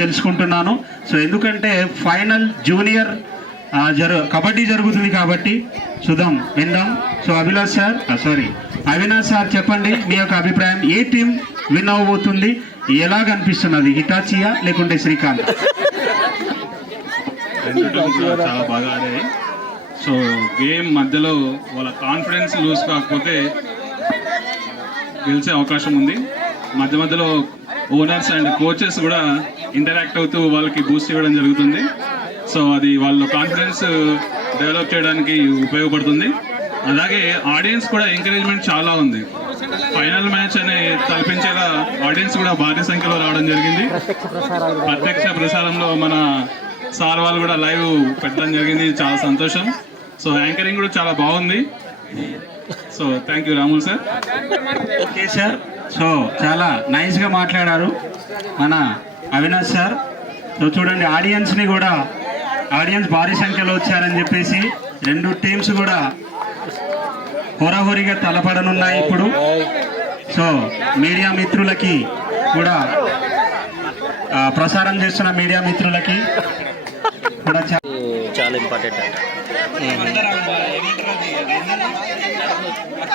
తెలుసుకుంటున్నాను. So ఎందుకంటే final junior kabaddi జరుగుతుంది కాబట్టి చూద్దాం, విందాం. సో అవినాష్ సార్ చెప్పండి మీ యొక్క అభిప్రాయం. ఏ టీం విన్ అవ్వబోతుంది, ఎలాగ అనిపిస్తున్నది? హిటాచియా లేకుంటే శ్రీకాంత్? చాలా బాగా ఆడాయి. సో గేమ్ మధ్యలో వాళ్ళ కాన్ఫిడెన్స్ లూజ్ కాకపోతే గెలిచే అవకాశం ఉంది. మధ్య మధ్యలో ఓనర్స్ అండ్ కోచెస్ కూడా ఇంటరాక్ట్ అవుతూ వాళ్ళకి బూస్ట్ ఇవ్వడం జరుగుతుంది. సో అది వాళ్ళ కాన్ఫిడెన్స్ డెవలప్ చేయడానికి ఉపయోగపడుతుంది. అలాగే ఆడియన్స్ కూడా ఎంకరేజ్మెంట్ చాలా ఉంది. ఫైనల్ మ్యాచ్ అనే తలపించేలా ఆడియన్స్ కూడా భారీ సంఖ్యలో రావడం జరిగింది. ప్రత్యక్ష ప్రసారంలో మన సార్ వాళ్ళు కూడా లైవ్ పెట్టడం జరిగింది. చాలా సంతోషం. సో యాంకరింగ్ కూడా చాలా బాగుంది. So thank you Ramul sir. Okay sir, so చాలా నైస్గా మాట్లాడారు మన అవినాష్ సార్. సో చూడండి, ఆడియన్స్ భారీ సంఖ్యలో వచ్చారని చెప్పేసి రెండు టీమ్స్ కూడా హోరాహోరీగా తలపడనున్నాయి ఇప్పుడు. సో మీడియా మిత్రులకి కూడా, ప్రసారం చేస్తున్న మీడియా మిత్రులకి కూడా చాలా ఇంపార్టెంట్ అంట.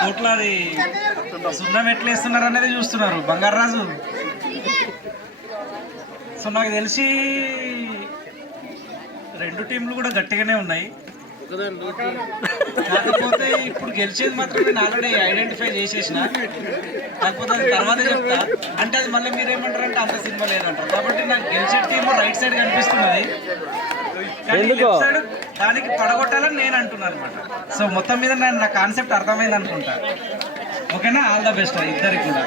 కోట్ల అది సున్నం ఎట్లా వేస్తున్నారు అనేది చూస్తున్నారు బంగారాజు. సో నాకు తెలిసి రెండు టీంలు కూడా గట్టిగానే ఉన్నాయి. కాకపోతే ఇప్పుడు గెలిచేది మాత్రం నేను ఆల్రెడీ ఐడెంటిఫై చేసేసిన. కాకపోతే అది తర్వాత చెప్తా. అంటే అది మళ్ళీ మీరేమంటారు అంటే అంత సినిమా లేదంటారు. కాబట్టి నాకు గెలిచే టీము రైట్ సైడ్ కనిపిస్తున్నది, కానీ లెఫ్ట్ సైడ్ దానికి పడగొట్టాలని నేను అంటున్నాను అనమాట. సో మొత్తం మీద నా కాన్సెప్ట్ అర్థమైంది అనుకుంటా. ఓకేనా? ఆల్ ద బెస్ట్ ఇద్దరికి కూడా.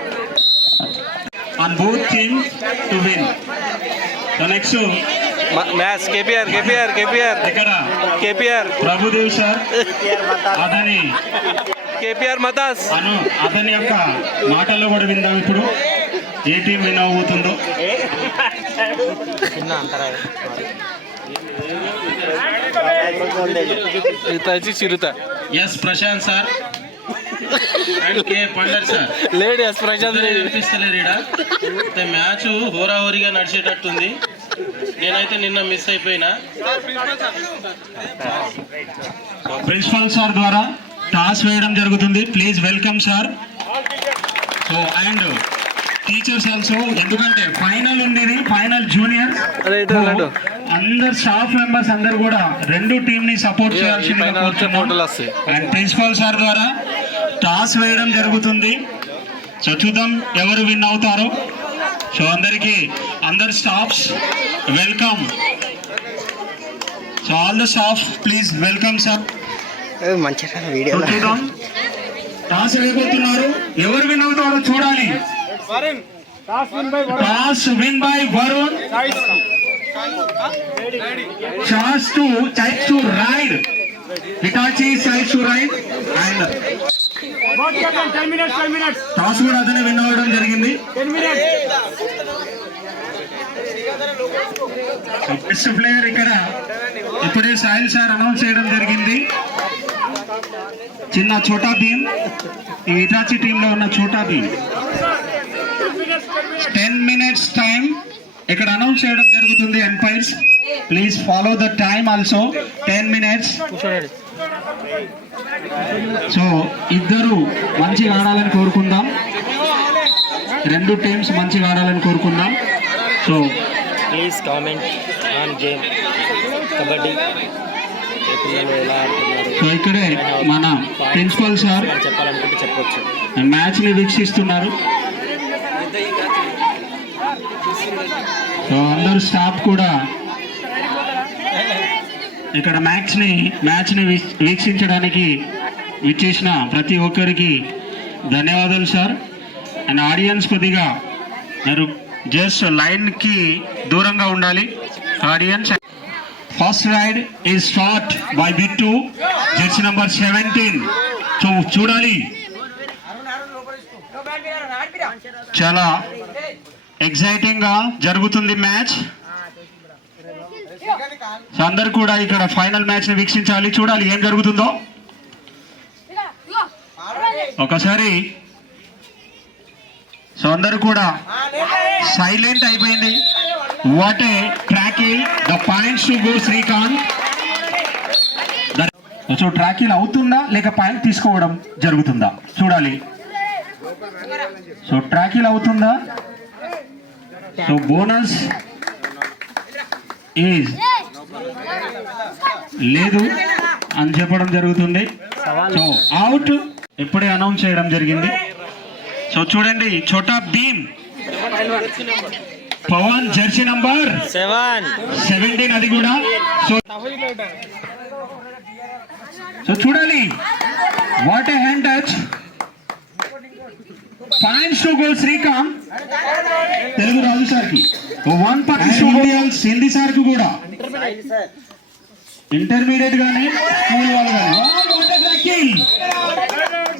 on both teams to win. So next match KPR ఇక్కడ ప్రభుదేవ్ సార్ అతని కేపీఆర్ మతాస్ అతని యొక్క మాటల్లో కూడా విందాం. ఇప్పుడు ఏ టీం విన్ అవ్వబోతుందో. చిరుత S Prashanth sir and K Pandar sir లేడీ ప్రశాంత్ అనిపిస్తలేరు ఇక్కడ. మ్యాచ్ హోరాహోరీగా నడిచేటట్టుంది. నేనైతే నిన్న మిస్ అయిపోయినా. ప్రిన్సిపల్ సార్ ద్వారా టాస్ వేయడం జరుగుతుంది. Please welcome sir. So and teachers also, ఎందుకంటే ఫైనల్ ఉండేది, ఫైనల్ జూనియర్. అందరు స్టాఫ్ మెంబర్స్ అందరు కూడా రెండు టీమ్ ని సపోర్ట్ చేయాల్సిందిగా కోరుతున్నాం. అండ్ ప్రిన్సిపల్ సార్ ద్వారా టాస్ వేయడం జరుగుతుంది. సో చూద్దాం ఎవరు విన్ అవుతారో. సో అందరు staffs welcome. So all the staff please welcome sir. చూద్దాం టాస్ వేయబోతున్నారు, ఎవరు విన్ అవుతారో చూడాలి. Toss win by Varun. Toss to ride. Hitachi sides to ride and toss కూడా అతనే విన్ అవ్వడం జరిగింది. బెస్ట్ ప్లేయర్ ఇక్కడ ఇప్పుడే సాయిల్ సార్ అనౌన్స్ చేయడం జరిగింది. చిన్న చోటా భీమ్, ఈ హిటాచి టీంలో ఉన్న చోటా భీమ్ 10 minutes టైం ఇక్కడ అనౌన్స్ చేయడం జరుగుతుంది. Umpires please follow the time also. 10 minutes. So ఇద్దరు మంచిగా ఆడాలని కోరుకుందాం, రెండు టీమ్స్ మంచిగా ఆడాలని కోరుకుందాం. So please comment on game kabaddi. So ఇక్కడే మన ప్రిన్సిపల్ సార్ చెప్పాలనుకుంటే చెప్పొచ్చు. మ్యాచ్ ని వీక్షిస్తున్నారు. సో అందరు స్టాఫ్ కూడా ఇక్కడ మ్యాచ్ ని వీక్షించడానికి విచ్చేసిన ప్రతి ఒక్కరికి ధన్యవాదాలు సార్. అండ్ ఆడియన్స్ కొద్దిగా మీరు జస్ట్ లైన్ కి దూరంగా ఉండాలి audience. First raid is start by Bittu, jersey number 17. So చూడాలి, చాలా ఎక్సైటింగ్ గా జరుగుతుంది మ్యాచ్. అందరు కూడా ఇక్కడ ఫైనల్ మ్యాచ్ ని వీక్షించాలి, చూడాలి ఏం జరుగుతుందో. ఒకసారి సో అందరూ కూడా సైలెంట్ అయిపోయింది. What a tracheal, the points to go Srikanth. So tracheal అవుతుందా లేక పాయింట్ తీసుకోవడం జరుగుతుందా చూడాలి. సో ట్రాకిల్ అవుతుందా? సో బోనస్ ఈజ్ లేదు అని చెప్పడం జరుగుతుంది. సో అవుట్ ఇప్పుడే అనౌన్స్ చేయడం జరిగింది. సో చూడండి, చోటా భీమ్ పవన్ జెర్సీ నంబర్ 17 అది కూడా. సో చూడాలి, what a hand touch, points to go Srikanth. Telugu Raju sir కి 1 పాయింట్, హిందీ సార్ కి కూడా, ఇంటర్మీడియట్ గానే స్కూల్ వాళ్ళు కానీ.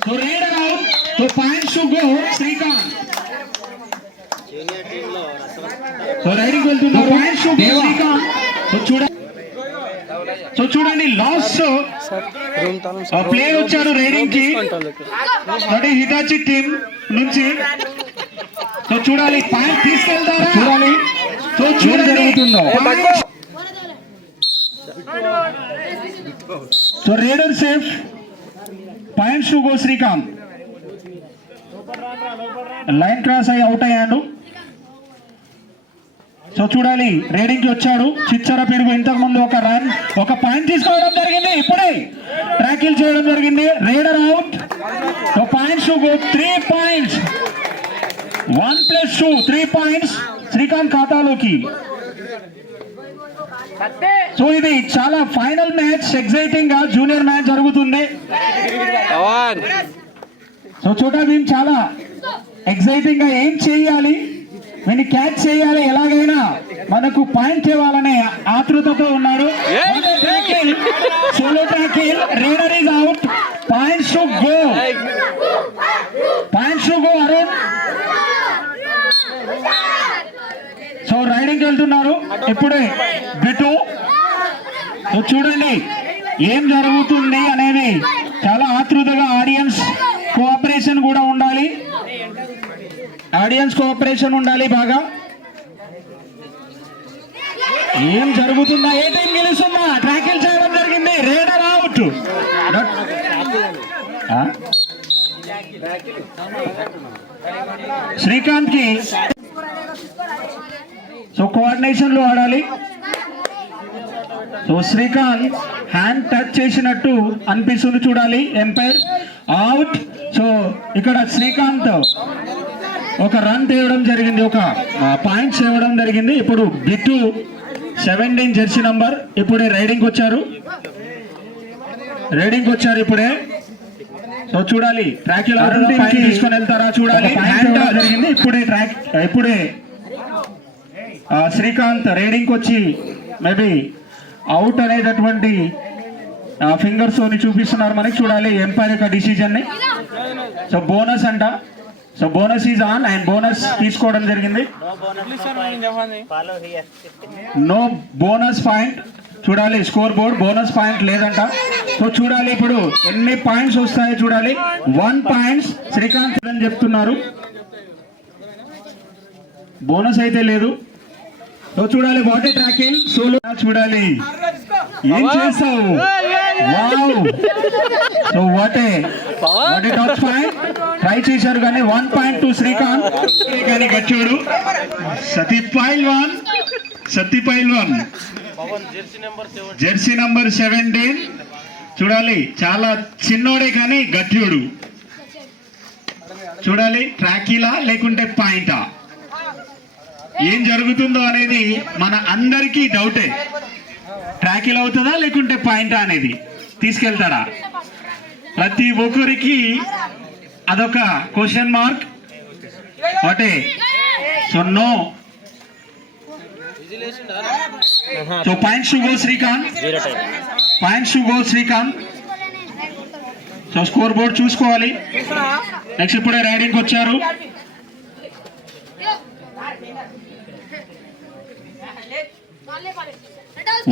So raider out, so points to go Srikanth. So raiding వెళ్తున్నారు, points to go Srikanth. So చూడండి, లాస్ట్ ప్లేయర్ వచ్చారు రైడింగ్ కి, హిటాచి టీం నుంచి. సో చూడాలి, పాయింట్ తీసుకెళ్తారా చూడాలి. సో జరుగుతుందో. So raider safe, points to go Srikanth. Line cross అయ్యి అవుట్ అయ్యాడు. సో చూడాలి, రైడింగ్ కి వచ్చాడు చిచ్చర పిడుగు. ఇంతకు ముందు ఒక పాయింట్ తీసుకోవడం జరిగింది, ఇప్పుడే ట్రాకిల్ చేయడం జరిగింది. Rider out. So points to go 3 points, 1+2 3 points Srikanth ఖాతాలోకి. సో ఇది చాలా ఫైనల్ మ్యాచ్, ఎక్సైటింగ్ గా జూనియర్ మ్యాచ్ జరుగుతుంది. సో చోటా భీమ్ చాలా ఎక్సైటింగ్ గా ఏం చేయాలి, వీని క్యాచ్ చేయాలి, ఎలాగైనా మనకు పాయింట్ తేవాలనే ఆతృతతో ఉన్నాడు. Solo tackle, raider is out, points to go, points to go Arun. So raiding వెళ్తున్నారు ఇప్పుడే బిటు. సో చూడండి ఏం జరుగుతుంది అనేది చాలా ఆతృతగా. ఆడియన్స్ కోఆపరేషన్ కూడా ఉండాలి, ఆడియన్స్ కోఆపరేషన్ ఉండాలి బాగా. ఏం జరుగుతుందా, ఏ టీం గెలుస్తుందా? ట్రాకిల్ చేయడం జరిగింది, రైడర్ అవుట్. శ్రీకాంత్ కి సో కోఆర్డినేషన్ లో ఆడాలి. సో శ్రీకాంత్ హ్యాండ్ టచ్ చేసినట్టు అనిపిస్తుంది, చూడాలి. Umpire out. సో ఇక్కడ శ్రీకాంత్ ఒక రన్ తేవడం జరిగింది, ఒక పాయింట్స్ ఇవ్వడం జరిగింది. ఇప్పుడు బిట్టు 17 జెర్సీ నంబర్ ఇప్పుడే రైడింగ్ వచ్చారు ఇప్పుడే. సో చూడాలి, ట్రాకిల్ తీసుకొని వెళ్తారా చూడాలి. జరిగింది ఇప్పుడే శ్రీకాంత్ రైడింగ్ వచ్చి మేబీ అవుట్ అనేటటువంటి ఫింగర్స్ ని చూపిస్తున్నారు మనకి, చూడాలి ఎంపైర్ యొక్క డిసిజన్ ని. సో బోనస్ అంట, so bonus is on and bonus తీసుకోవడం జరిగింది. నో బోనస్ పాయింట్, చూడాలి స్కోర్ బోర్డ్, బోనస్ పాయింట్ లేదంట. సో చూడాలి ఇప్పుడు ఎన్ని పాయింట్స్ వస్తాయో చూడాలి. 1 పాయింట్స్ శ్రీకాంత్ అని చెప్తున్నారు, బోనస్ అయితే లేదు. సో చూడాలి, వాట్ ఏ ట్రాకిల్, సోలో చూడాలి ఏం చేస్తావు. Wow, so what a top point try చేశారు కానీ 1 పాయింట్ టు శ్రీకాంత్. కానీ గచ్చోడు సతీ పైల్వాన్ జెర్సీ నంబర్ 17 చూడాలి, చాలా చిన్నోడే కానీ గట్టియోడు. చూడాలి ట్రాకిలా లేకుంటే పాయింటా, ఏం జరుగుతుందో అనేది మన అందరికీ డౌటే. ట్రాకిల్ అవుతుందా లేకుంటే పాయింటా అనేది తీసుకెళ్తారా, ప్రతి ఒక్కరికి అదొక question mark. What a so no. So points to go Srikanth, points to go Srikanth. So score board చూసుకోవాలి. నెక్స్ట్ ఇప్పుడే రైడింగ్ వచ్చారు.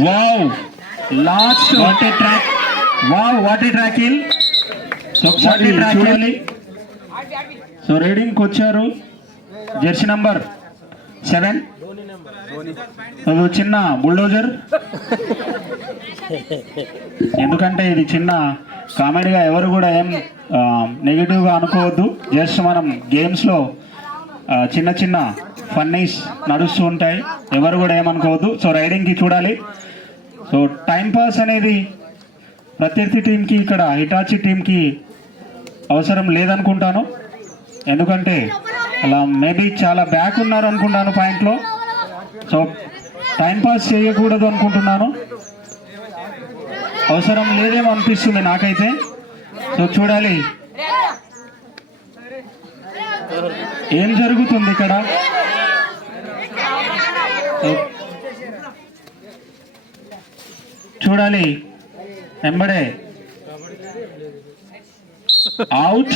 Wow, last what a track, wow what a tackle. So చూడాలి, సో రైడింగ్ వచ్చారు జెర్సీ నంబర్ 7 అది చిన్న bulldozer. ఎందుకంటే ఇది చిన్న కామెడీగా ఎవరు కూడా ఏం నెగిటివ్గా అనుకోవద్దు. జస్ట్ మనం గేమ్స్లో చిన్న చిన్న ఫన్నీస్ నడుస్తూ ఉంటాయి, ఎవరు కూడా ఏమనుకోవద్దు. సో రైడింగ్కి చూడాలి. సో టైంపాస్ అనేది ప్రత్యర్థి టీంకి ఇక్కడ హిటాచి టీంకి అవసరం లేదనుకుంటాను. ఎందుకంటే అలా మేబీ చాలా బ్యాక్ ఉన్నారు అనుకుంటాను పాయింట్లో. సో టైంపాస్ చేయకూడదు అనుకుంటున్నాను, అవసరం లేదేమో అనిపిస్తుంది నాకైతే. సో చూడాలి ఏం జరుగుతుంది ఇక్కడ. చూడాలి ఎంబడే అవుట్.